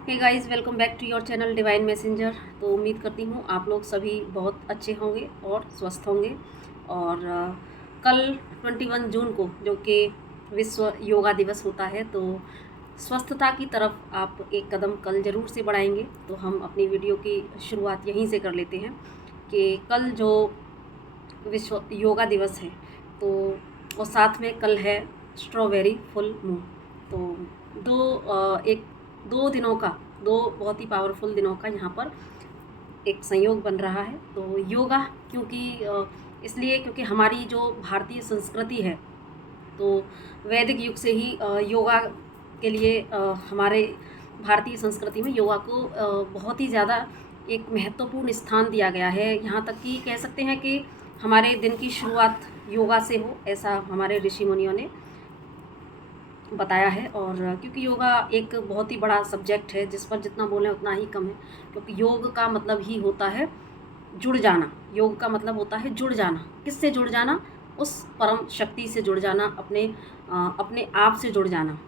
Hey guys, welcome back to your channel divine messenger. तो उम्मीद करती हूँ आप लोग सभी बहुत अच्छे होंगे और स्वस्थ होंगे। और कल 21 जून को जो कि विश्व योगा दिवस होता है, तो स्वस्थता की तरफ आप एक कदम कल ज़रूर से बढ़ाएंगे। तो हम अपनी वीडियो की शुरुआत यहीं से कर लेते हैं कि कल जो विश्व योगा दिवस है, तो और साथ में कल है स्ट्रॉबेरी फुल मून। तो एक 2 दिनों का, 2 बहुत ही पावरफुल दिनों का यहाँ पर एक संयोग बन रहा है। तो योगा क्योंकि इसलिए क्योंकि हमारी जो भारतीय संस्कृति है, तो वैदिक युग से ही योगा के लिए हमारे भारतीय संस्कृति में योगा को बहुत ही ज़्यादा एक महत्वपूर्ण स्थान दिया गया है। यहाँ तक कि कह सकते हैं कि हमारे दिन की शुरुआत योगा से हो, ऐसा हमारे ऋषि मुनियों ने बताया है। और क्योंकि योगा एक बहुत ही बड़ा सब्जेक्ट है जिस पर जितना बोलें उतना ही कम है, क्योंकि योग का मतलब ही होता है जुड़ जाना। योग का मतलब होता है जुड़ जाना। किससे जुड़ जाना? उस परम शक्ति से जुड़ जाना, अपने आप से जुड़ जाना।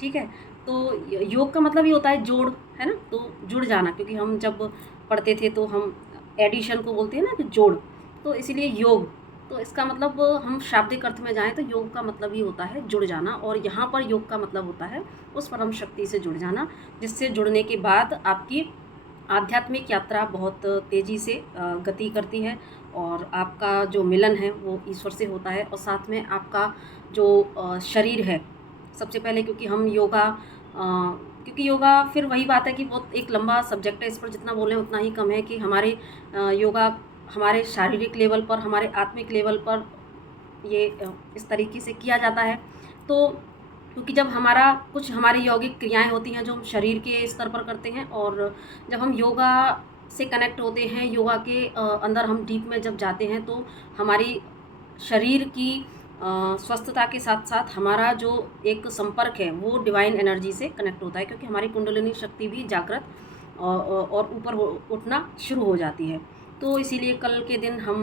ठीक है, तो योग का मतलब ही होता है जोड़, है ना। तो जुड़ जाना, क्योंकि हम जब पढ़ते थे तो हम एडिशन को बोलते हैं ना कि जोड़, तो इसीलिए योग। तो इसका मतलब हम शाब्दिक अर्थ में जाएं तो योग का मतलब ही होता है जुड़ जाना। और यहाँ पर योग का मतलब होता है उस परम शक्ति से जुड़ जाना, जिससे जुड़ने के बाद आपकी आध्यात्मिक यात्रा बहुत तेज़ी से गति करती है और आपका जो मिलन है वो ईश्वर से होता है। और साथ में आपका जो शरीर है, सबसे पहले क्योंकि हम योगा क्योंकि योगा फिर वही बात है कि बहुत एक लंबा सब्जेक्ट है, इस पर जितना बोलें उतना ही कम है कि हमारे योगा हमारे शारीरिक लेवल पर, हमारे आत्मिक लेवल पर ये इस तरीके से किया जाता है। तो क्योंकि जब हमारी यौगिक क्रियाएं होती हैं जो हम शरीर के स्तर पर करते हैं, और जब हम योगा से कनेक्ट होते हैं, योगा के अंदर हम डीप में जब जाते हैं, तो हमारी शरीर की स्वस्थता के साथ साथ हमारा जो एक संपर्क है वो डिवाइन एनर्जी से कनेक्ट होता है, क्योंकि हमारी कुंडलिनी शक्ति भी जागृत और ऊपर उठना शुरू हो जाती है। तो इसीलिए कल के दिन हम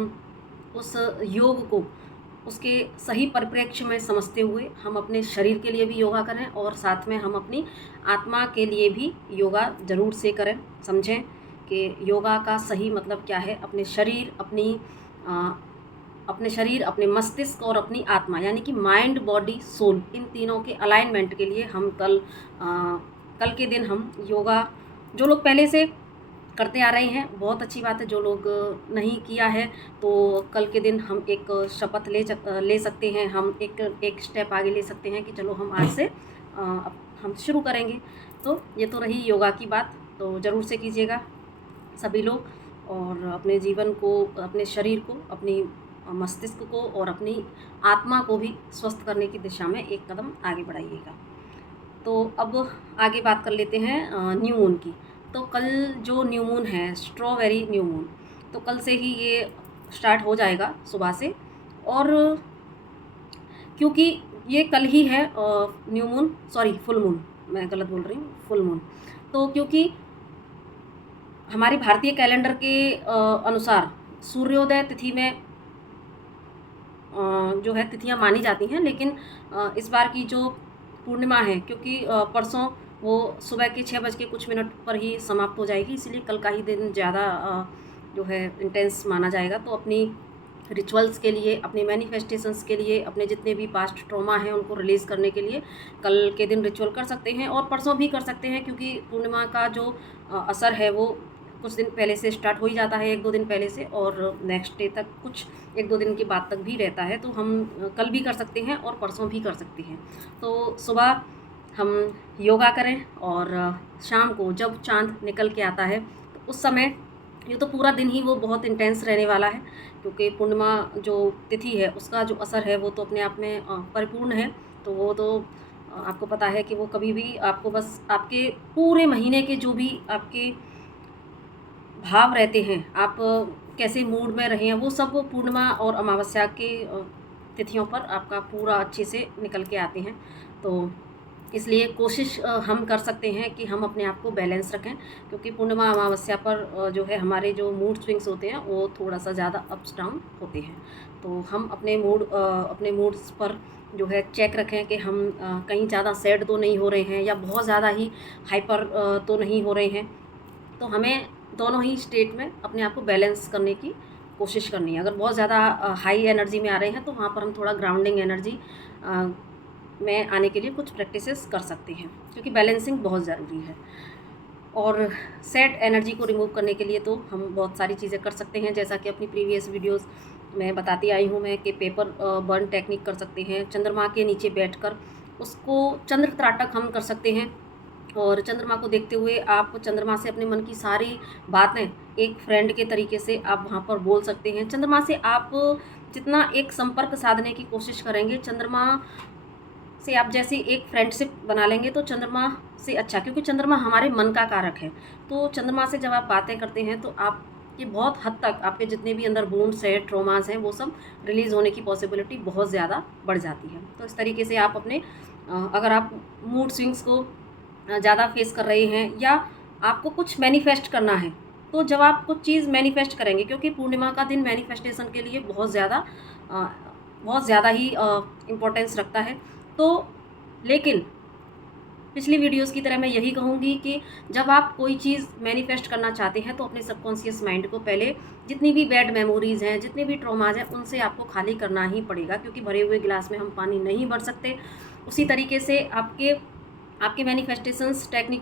उस योग को उसके सही परिप्रेक्ष्य में समझते हुए हम अपने शरीर के लिए भी योगा करें और साथ में हम अपनी आत्मा के लिए भी योगा ज़रूर से करें। समझें कि योगा का सही मतलब क्या है। अपने शरीर, अपने मस्तिष्क और अपनी आत्मा, यानी कि माइंड, बॉडी, सोल, इन तीनों के अलाइनमेंट के लिए हम कल के दिन हम योगा, जो लोग पहले से करते आ रहे हैं बहुत अच्छी बात है, जो लोग नहीं किया है तो कल के दिन हम एक शपथ ले सकते हैं, हम एक स्टेप आगे ले सकते हैं कि चलो हम आज से हम शुरू करेंगे। तो ये तो रही योगा की बात, तो ज़रूर से कीजिएगा सभी लोग, और अपने जीवन को, अपने शरीर को, अपनी मस्तिष्क को और अपनी आत्मा को भी स्वस्थ करने की दिशा में एक कदम आगे बढ़ाइएगा। तो अब आगे बात कर लेते हैं न्यू मून की। तो कल जो न्यू मून है, स्ट्रॉबेरी न्यू मून, तो कल से ही ये स्टार्ट हो जाएगा सुबह से। और क्योंकि ये कल ही है new moon, sorry full moon, मैं गलत बोल रही हूँ, फुल मून। तो क्योंकि हमारे भारतीय कैलेंडर के अनुसार सूर्योदय तिथि में जो है तिथियां मानी जाती हैं, लेकिन इस बार की जो पूर्णिमा है, क्योंकि परसों वो सुबह के 6 बज के कुछ मिनट पर ही समाप्त हो जाएगी, इसलिए कल का ही दिन ज़्यादा जो है इंटेंस माना जाएगा। तो अपनी रिचुअल्स के लिए, अपनी मैनिफेस्टेशंस के लिए, अपने जितने भी पास्ट ट्रॉमा हैं उनको रिलीज़ करने के लिए कल के दिन रिचुअल कर सकते हैं, और परसों भी कर सकते हैं, क्योंकि पूर्णिमा का जो असर है वो कुछ दिन पहले से स्टार्ट हो ही जाता है, 1-2 दिन पहले से, और नेक्स्ट डे तक कुछ 1-2 दिन के बाद तक भी रहता है। तो हम कल भी कर सकते हैं और परसों भी कर सकते हैं। तो सुबह हम योगा करें, और शाम को जब चाँद निकल के आता है तो उस समय, ये तो पूरा दिन ही वो बहुत इंटेंस रहने वाला है, क्योंकि पूर्णिमा जो तिथि है उसका जो असर है वो तो अपने आप में परिपूर्ण है। तो वो तो आपको पता है कि वो कभी भी आपको, बस आपके पूरे महीने के जो भी आपके भाव रहते हैं, आप कैसे मूड में रहे हैं, वो सब पूर्णिमा और अमावस्या के तिथियों पर आपका पूरा अच्छे से निकल के आते हैं। तो इसलिए कोशिश हम कर सकते हैं कि हम अपने आप को बैलेंस रखें, क्योंकि पूर्णिमा अमावस्या पर जो है हमारे जो मूड स्विंग्स होते हैं वो थोड़ा सा ज़्यादा अप्स डाउन होते हैं। तो हम अपने मूड्स पर जो है चेक रखें कि हम कहीं ज़्यादा सैड तो नहीं हो रहे हैं या बहुत ज़्यादा ही हाइपर तो नहीं हो रहे हैं। तो हमें दोनों ही स्टेट में अपने आप को बैलेंस करने की कोशिश करनी है। अगर बहुत ज़्यादा हाई एनर्जी में आ रहे हैं तो वहाँ पर हम थोड़ा ग्राउंडिंग एनर्जी में आने के लिए कुछ प्रैक्टिसेस कर सकते हैं, क्योंकि बैलेंसिंग बहुत ज़रूरी है। और सैड एनर्जी को रिमूव करने के लिए तो हम बहुत सारी चीज़ें कर सकते हैं, जैसा कि अपनी प्रीवियस वीडियोस में बताती आई हूँ मैं कि पेपर बर्न टेक्निक कर सकते हैं। चंद्रमा के नीचे बैठकर उसको चंद्र त्राटक हम कर सकते हैं, और चंद्रमा को देखते हुए आप चंद्रमा से अपने मन की सारी बातें एक फ्रेंड के तरीके से आप वहाँ पर बोल सकते हैं। चंद्रमा से आप जितना एक संपर्क साधने की कोशिश करेंगे, चंद्रमा से आप जैसे एक फ्रेंडशिप बना लेंगे तो चंद्रमा से अच्छा, क्योंकि चंद्रमा हमारे मन का कारक है। तो चंद्रमा से जब आप बातें करते हैं तो आप ये बहुत हद तक आपके जितने भी अंदर वुंड्स है, ट्रॉमास हैं, वो सब रिलीज़ होने की पॉसिबिलिटी बहुत ज़्यादा बढ़ जाती है। तो इस तरीके से आप अपने अगर आप मूड स्विंग्स को ज़्यादा फेस कर रहे हैं या आपको कुछ मैनिफेस्ट करना है, तो जब आप कुछ चीज़ मैनिफेस्ट करेंगे, क्योंकि पूर्णिमा का दिन मैनिफेस्टेशन के लिए बहुत ज़्यादा ही इम्पोर्टेंस रखता है। तो लेकिन पिछली वीडियोस की तरह मैं यही कहूँगी कि जब आप कोई चीज़ मैनिफेस्ट करना चाहते हैं तो अपने सबकॉन्शियस माइंड को पहले जितनी भी बैड मेमोरीज़ हैं, जितने भी ट्रॉमाज हैं, उनसे आपको खाली करना ही पड़ेगा, क्योंकि भरे हुए गिलास में हम पानी नहीं भर सकते। उसी तरीके से आपके मैनिफेस्टेशंस टेक्निक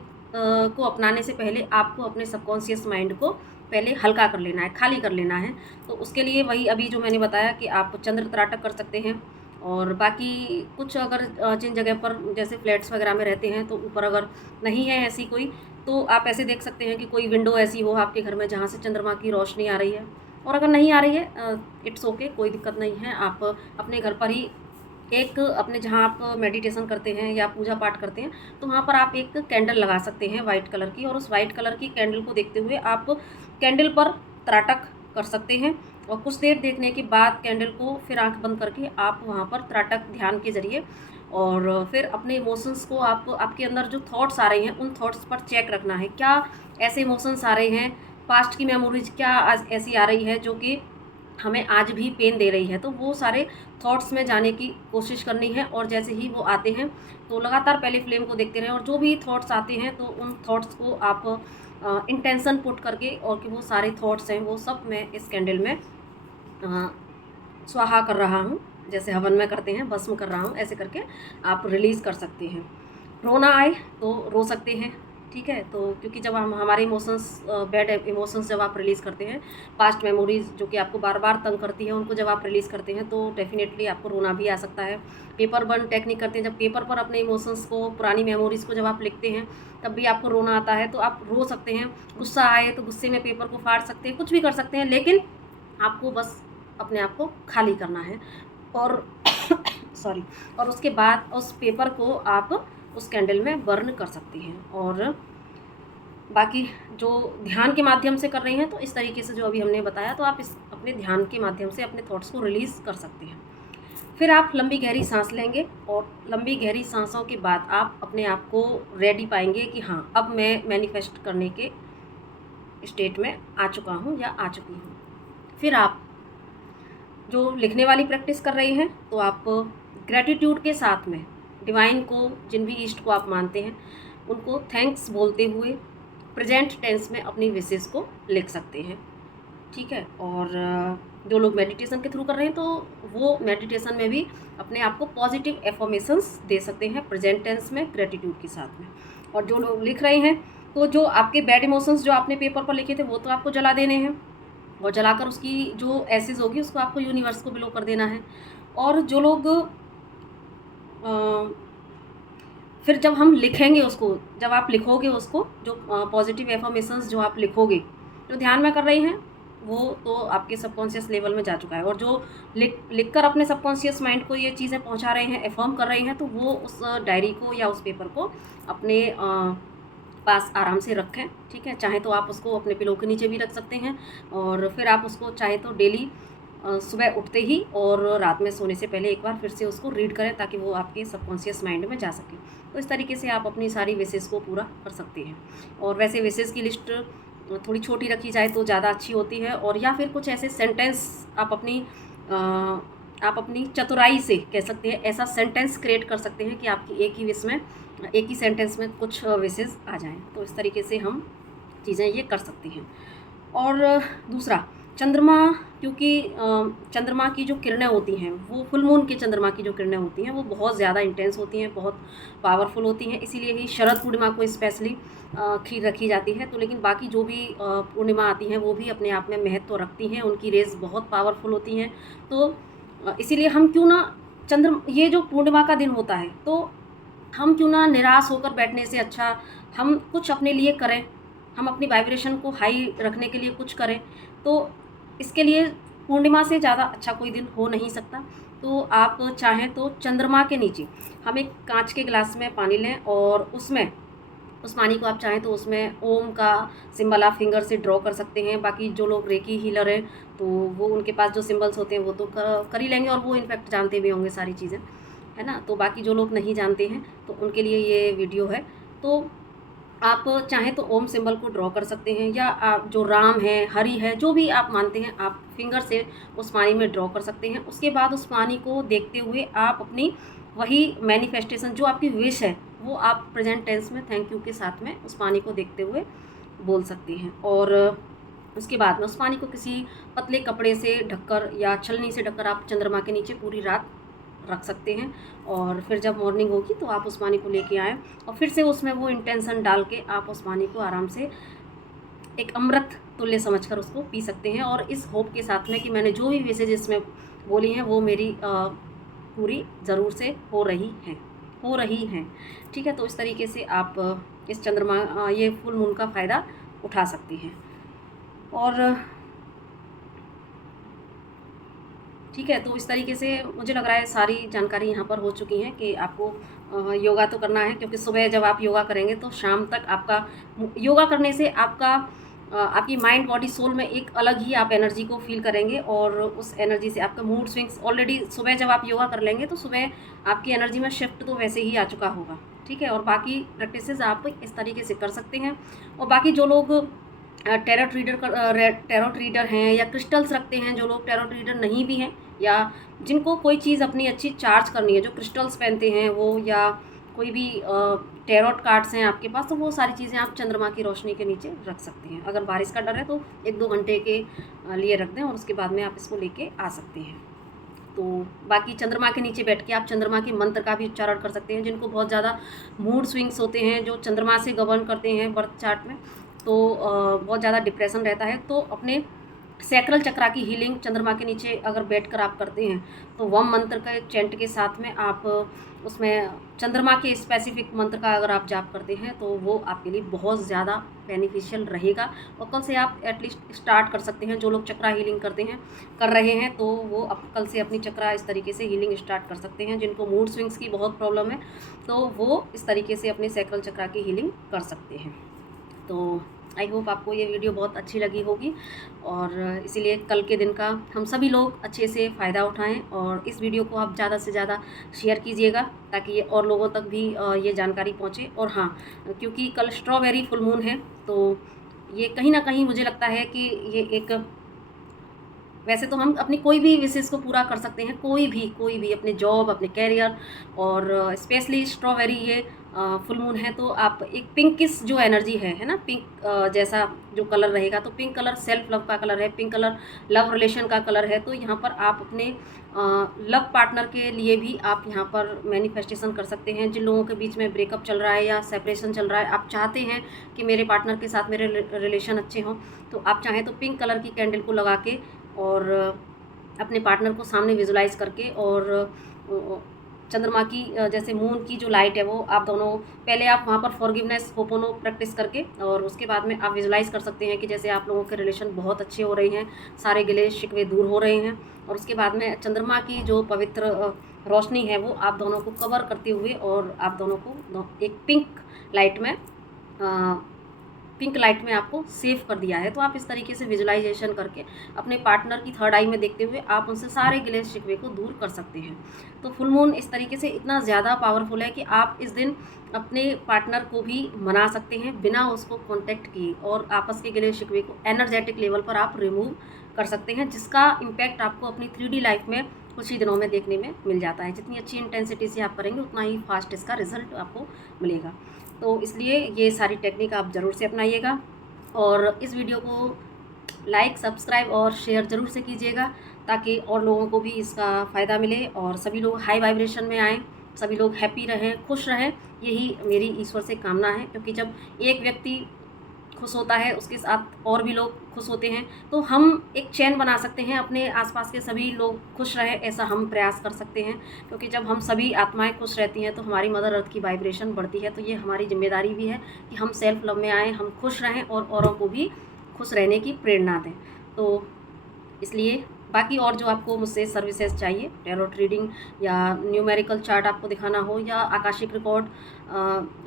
को अपनाने से पहले आपको अपने सबकॉन्शियस माइंड को पहले हल्का कर लेना है, खाली कर लेना है। तो उसके लिए वही अभी जो मैंने बताया कि आप चंद्र त्राटक कर सकते हैं। और बाकी कुछ अगर जिन जगह पर जैसे फ्लैट्स वगैरह में रहते हैं तो ऊपर अगर नहीं है ऐसी कोई, तो आप ऐसे देख सकते हैं कि कोई विंडो ऐसी हो आपके घर में जहाँ से चंद्रमा की रोशनी आ रही है। और अगर नहीं आ रही है, इट्स ओके, कोई दिक्कत नहीं है। आप अपने घर पर ही एक अपने जहाँ आप मेडिटेशन करते हैं या पूजा पाठ करते हैं, तो वहाँ पर आप एक कैंडल लगा सकते हैं वाइट कलर की, और उस वाइट कलर की कैंडल को देखते हुए आप कैंडल पर त्राटक कर सकते हैं। और कुछ देर देखने के बाद कैंडल को फिर आंख बंद करके आप वहाँ पर त्राटक ध्यान के ज़रिए, और फिर अपने इमोशंस को आपके अंदर जो थॉट्स आ रहे हैं उन थॉट्स पर चेक रखना है। क्या ऐसे इमोशंस आ रहे हैं, पास्ट की मेमोरीज क्या आज ऐसी आ रही है जो कि हमें आज भी पेन दे रही है, तो वो सारे थॉट्स में जाने की कोशिश करनी है। और जैसे ही वो आते हैं तो लगातार पहले फ्लेम को देखते रहें, और जो भी थॉट्स आते हैं तो उन थॉट्स को आप इंटेंशन पुट करके, और कि वो सारे थॉट्स हैं वो सब मैं इस कैंडल में स्वाहा कर रहा हूँ, जैसे हवन में करते हैं, भस्म कर रहा हूँ, ऐसे करके आप रिलीज़ कर सकते हैं। रोना आए तो रो सकते हैं, ठीक है। तो क्योंकि जब हम हमारे इमोशंस बैड इमोशंस जब आप रिलीज़ करते हैं, पास्ट मेमोरीज़ जो कि आपको बार बार तंग करती हैं, उनको जब आप रिलीज़ करते हैं तो डेफिनेटली आपको रोना भी आ सकता है। पेपर बर्न टेक्निक करते हैं, जब पेपर पर अपने इमोशंस को, पुरानी मेमोरीज़ को जब आप लिखते हैं तब भी आपको रोना आता है, तो आप रो सकते हैं। गुस्सा आए तो गुस्से में पेपर को फाड़ सकते हैं, कुछ भी कर सकते हैं, लेकिन आपको बस अपने आप को खाली करना है। और सॉरी, और उसके बाद उस पेपर को आप उस कैंडल में बर्न कर सकती हैं। और बाकी जो ध्यान के माध्यम से कर रही हैं, तो इस तरीके से जो अभी हमने बताया, तो आप इस अपने ध्यान के माध्यम से अपने थॉट्स को रिलीज़ कर सकते हैं। फिर आप लंबी गहरी सांस लेंगे, और लंबी गहरी सांसों के बाद आप अपने आप को रेडी पाएंगे कि हाँ, अब मैं मैनिफेस्ट करने के स्टेट में आ चुका हूँ या आ चुकी हूँ। फिर आप जो लिखने वाली प्रैक्टिस कर रहे हैं, तो आप ग्रैटिट्यूड के साथ में डिवाइन को, जिन भी ईस्ट को आप मानते हैं, उनको थैंक्स बोलते हुए प्रेजेंट टेंस में अपनी विशेस को लिख सकते हैं, ठीक है। और जो लोग मेडिटेशन के थ्रू कर रहे हैं, तो वो मेडिटेशन में भी अपने आप को पॉजिटिव एफर्मेशंस दे सकते हैं प्रेजेंट टेंस में ग्रैटिट्यूड के साथ में। और जो लोग लिख रहे हैं, तो जो आपके बैड इमोशंस जो आपने पेपर पर लिखे थे वो तो आपको जला देने हैं, और जलाकर उसकी जो एसिड होगी उसको आपको यूनिवर्स को बिलो कर देना है। और जो लोग फिर जब हम लिखेंगे उसको, जब आप लिखोगे उसको, जो पॉजिटिव एफर्मेशंस जो आप लिखोगे, जो ध्यान में कर रहे हैं, वो तो आपके सबकॉन्शियस लेवल में जा चुका है। और जो लिख कर अपने सबकॉन्शियस माइंड को ये चीज़ें पहुंचा रहे हैं, एफर्म कर रहे हैं, तो वो उस डायरी को या उस पेपर को अपने पास आराम से रखें, ठीक है। चाहे तो आप उसको अपने पिलो के नीचे भी रख सकते हैं, और फिर आप उसको चाहे तो डेली सुबह उठते ही और रात में सोने से पहले एक बार फिर से उसको रीड करें, ताकि वो आपके सबकॉन्शियस माइंड में जा सके। तो इस तरीके से आप अपनी सारी विशेस को पूरा कर सकते हैं। और वैसे विशेस की लिस्ट थोड़ी छोटी रखी जाए तो ज़्यादा अच्छी होती है। और या फिर कुछ ऐसे सेंटेंस आप अपनी आप अपनी चतुराई से कह सकते हैं ऐसा सेंटेंस क्रिएट कर सकते हैं कि आपकी एक ही विश में, एक ही सेंटेंस में कुछ विशेज़ आ जाएं। तो इस तरीके से हम चीज़ें ये कर सकते हैं। और दूसरा, चंद्रमा, क्योंकि चंद्रमा की जो किरणें होती हैं वो फुल मून के चंद्रमा की जो किरणें होती हैं वो बहुत ज़्यादा इंटेंस होती हैं, बहुत पावरफुल होती हैं, इसीलिए ही शरद पूर्णिमा को स्पेशली खीर रखी जाती है। तो लेकिन बाकी जो भी पूर्णिमा आती हैं वो भी अपने आप में महत्व रखती हैं, उनकी रेज़ बहुत पावरफुल होती हैं। तो इसीलिए हम क्यों ना ये जो पूर्णिमा का दिन होता है तो हम क्यों ना निराश होकर बैठने से अच्छा हम कुछ अपने लिए करें, हम अपनी वाइब्रेशन को हाई रखने के लिए कुछ करें। तो इसके लिए पूर्णिमा से ज़्यादा अच्छा कोई दिन हो नहीं सकता। तो आप चाहें तो चंद्रमा के नीचे हम एक कांच के गिलास में पानी लें और उसमें उस पानी को आप चाहें तो उसमें ओम का सिंबल आप फिंगर से ड्रॉ कर सकते हैं। बाकी जो लोग रेकी हीलर हैं तो वो उनके पास जो सिंबल्स होते हैं वो तो कर ही लेंगे, और वो इनफैक्ट जानते भी होंगे सारी चीज़ें, है ना। तो बाकी जो लोग नहीं जानते हैं तो उनके लिए ये वीडियो है। तो आप चाहें तो ओम सिंबल को ड्रॉ कर सकते हैं, या आप जो राम है, हरि है, जो भी आप मानते हैं आप फिंगर से उस पानी में ड्रॉ कर सकते हैं। उसके बाद उस पानी को देखते हुए आप अपनी वही मैनिफेस्टेशन जो आपकी विश है वो आप प्रेजेंट टेंस में थैंक यू के साथ में उस पानी को देखते हुए बोल सकती हैं। और उसके बाद में उस पानी को किसी पतले कपड़े से ढककर या छलनी से ढककर आप चंद्रमा के नीचे पूरी रात रख सकते हैं। और फिर जब मॉर्निंग होगी तो आप उस पानी को लेके आएँ और फिर से उसमें वो इंटेंशन डाल के आप उस पानी को आराम से एक अमृत तुल्य समझकर उसको पी सकते हैं। और इस होप के साथ में कि मैंने जो भी विशेष इसमें बोली हैं वो मेरी पूरी ज़रूर से हो रही हैं। ठीक है, तो इस तरीके से आप इस चंद्रमा ये फुल मून का फ़ायदा उठा सकती हैं। और ठीक है, तो इस तरीके से मुझे लग रहा है सारी जानकारी यहाँ पर हो चुकी है कि आपको योगा तो करना है, क्योंकि सुबह जब आप योगा करेंगे तो शाम तक आपका योगा करने से आपकी माइंड बॉडी सोल में एक अलग ही आप एनर्जी को फील करेंगे, और उस एनर्जी से आपका मूड स्विंग्स ऑलरेडी सुबह जब आप योगा कर लेंगे तो सुबह आपकी एनर्जी में शिफ्ट तो वैसे ही आ चुका होगा। ठीक है, और बाकी प्रैक्टिसेस आप इस तरीके से कर सकते हैं। और बाकी जो लोग टैरोट रीडर हैं या क्रिस्टल्स रखते हैं, जो लोग टैरोट रीडर नहीं भी हैं या जिनको कोई चीज़ अपनी अच्छी चार्ज करनी है, जो क्रिस्टल्स पहनते हैं वो, या कोई भी टैरोट कार्ड्स हैं आपके पास, तो वो सारी चीज़ें आप चंद्रमा की रोशनी के नीचे रख सकते हैं। अगर बारिश का डर है तो 1-2 घंटे के लिए रख दें और उसके बाद में आप इसको लेके आ सकते हैं। तो बाकी चंद्रमा के नीचे बैठ के आप चंद्रमा के मंत्र का भी उच्चारण कर सकते हैं। जिनको बहुत ज़्यादा मूड स्विंग्स होते हैं, जो चंद्रमा से गवर्न करते हैं बर्थ चार्ट में, तो बहुत ज़्यादा डिप्रेशन रहता है, तो अपने सैक्रल चक्रा की हीलिंग चंद्रमा के नीचे अगर बैठकर आप करते हैं तो वम मंत्र का चैंट के साथ में आप उसमें चंद्रमा के स्पेसिफिक मंत्र का अगर आप जाप करते हैं तो वो आपके लिए बहुत ज़्यादा बेनिफिशियल रहेगा। और कल से आप एटलीस्ट स्टार्ट कर सकते हैं। जो लोग चक्रा हीलिंग कर रहे हैं तो वो कल से अपनी चक्रा इस तरीके से हीलिंग स्टार्ट कर सकते हैं। जिनको मूड स्विंग्स की बहुत प्रॉब्लम है तो वो इस तरीके से अपने सैक्रल चक्रा की हीलिंग कर सकते हैं। तो आई होप आपको ये वीडियो बहुत अच्छी लगी होगी, और इसीलिए कल के दिन का हम सभी लोग अच्छे से फ़ायदा उठाएं, और इस वीडियो को आप ज़्यादा से ज़्यादा शेयर कीजिएगा ताकि ये और लोगों तक भी ये जानकारी पहुंचे। और हाँ, क्योंकि कल स्ट्रॉबेरी फुल मून है तो ये कहीं ना कहीं मुझे लगता है कि ये एक, वैसे तो हम अपनी कोई भी विशेष को पूरा कर सकते हैं, कोई भी अपने जॉब, अपने कैरियर, और स्पेशली स्ट्रॉबेरी ये फुल मून है तो आप एक पिंकिश जो एनर्जी है ना, पिंक जैसा जो कलर रहेगा, तो पिंक कलर सेल्फ लव का कलर है, पिंक कलर लव रिलेशन का कलर है। तो यहाँ पर आप अपने लव पार्टनर के लिए भी आप यहाँ पर मैनिफेस्टेशन कर सकते हैं। जिन लोगों के बीच में ब्रेकअप चल रहा है या सेपरेशन चल रहा है, आप चाहते हैं कि मेरे पार्टनर के साथ मेरे रिलेशन अच्छे हों, तो आप चाहें तो पिंक कलर की कैंडल को लगा के और अपने पार्टनर को सामने विजुलाइज करके, और चंद्रमा की जैसे मून की जो लाइट है वो आप दोनों, पहले आप वहाँ पर फॉरगिवनेस होपोनो प्रैक्टिस करके, और उसके बाद में आप विजुलाइज कर सकते हैं कि जैसे आप लोगों के रिलेशन बहुत अच्छे हो रहे हैं, सारे गिले शिकवे दूर हो रहे हैं। और उसके बाद में चंद्रमा की जो पवित्र रोशनी है वो आप दोनों को कवर करते हुए, और आप दोनों को एक पिंक लाइट में आपको सेव कर दिया है। तो आप इस तरीके से विजुलाइजेशन करके अपने पार्टनर की थर्ड आई में देखते हुए आप उनसे सारे गिले शिकवे को दूर कर सकते हैं। तो फुल मून इस तरीके से इतना ज़्यादा पावरफुल है कि आप इस दिन अपने पार्टनर को भी मना सकते हैं बिना उसको कांटेक्ट किए, और आपस के गिले शिकवे को एनर्जेटिक लेवल पर आप रिमूव कर सकते हैं, जिसका इम्पैक्ट आपको अपनी 3D लाइफ में कुछ ही दिनों में देखने में मिल जाता है। जितनी अच्छी इंटेंसिटी से आप करेंगे उतना ही फास्ट इसका रिज़ल्ट आपको मिलेगा। तो इसलिए ये सारी टेक्निक आप ज़रूर से अपनाइएगा और इस वीडियो को लाइक, सब्सक्राइब और शेयर ज़रूर से कीजिएगा ताकि और लोगों को भी इसका फ़ायदा मिले और सभी लोग हाई वाइब्रेशन में आएँ, सभी लोग हैप्पी रहें, खुश रहें। यही मेरी ईश्वर से कामना है, क्योंकि जब एक व्यक्ति खुश होता है उसके साथ और भी लोग खुश होते हैं, तो हम एक चैन बना सकते हैं, अपने आसपास के सभी लोग खुश रहें ऐसा हम प्रयास कर सकते हैं। क्योंकि जब हम सभी आत्माएं खुश रहती हैं तो हमारी मदर अर्थ की वाइब्रेशन बढ़ती है। तो ये हमारी जिम्मेदारी भी है कि हम सेल्फ लव में आएँ, हम खुश रहें और औरों को भी खुश रहने की प्रेरणा दें। तो इसलिए बाकी और जो आपको मुझसे सर्विसेज चाहिए, टैरोट रीडिंग या न्यूमेरिकल चार्ट आपको दिखाना हो या आकाशिक रिकॉर्ड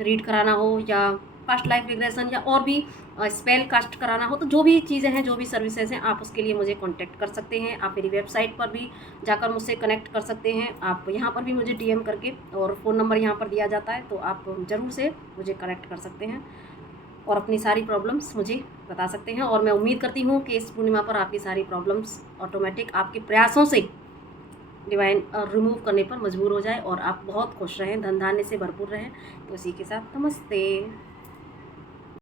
रीड कराना हो या पास्ट लाइफ रिग्रेशन या और भी स्पेल कास्ट कराना हो, तो जो भी चीज़ें हैं, जो भी सर्विसेज हैं, आप उसके लिए मुझे कांटेक्ट कर सकते हैं। आप मेरी वेबसाइट पर भी जाकर मुझसे कनेक्ट कर सकते हैं। आप यहाँ पर भी मुझे DM करके, और फ़ोन नंबर यहाँ पर दिया जाता है, तो आप ज़रूर से मुझे कनेक्ट कर सकते हैं और अपनी सारी प्रॉब्लम्स मुझे बता सकते हैं। और मैं उम्मीद करती हूँ कि इस पूर्णिमा पर आपकी सारी प्रॉब्लम्स ऑटोमेटिक आपके प्रयासों से डिवाइन रिमूव करने पर मजबूर हो जाए और आप बहुत खुश रहें, धन धान्य से भरपूर रहें। तो इसी के साथ नमस्ते।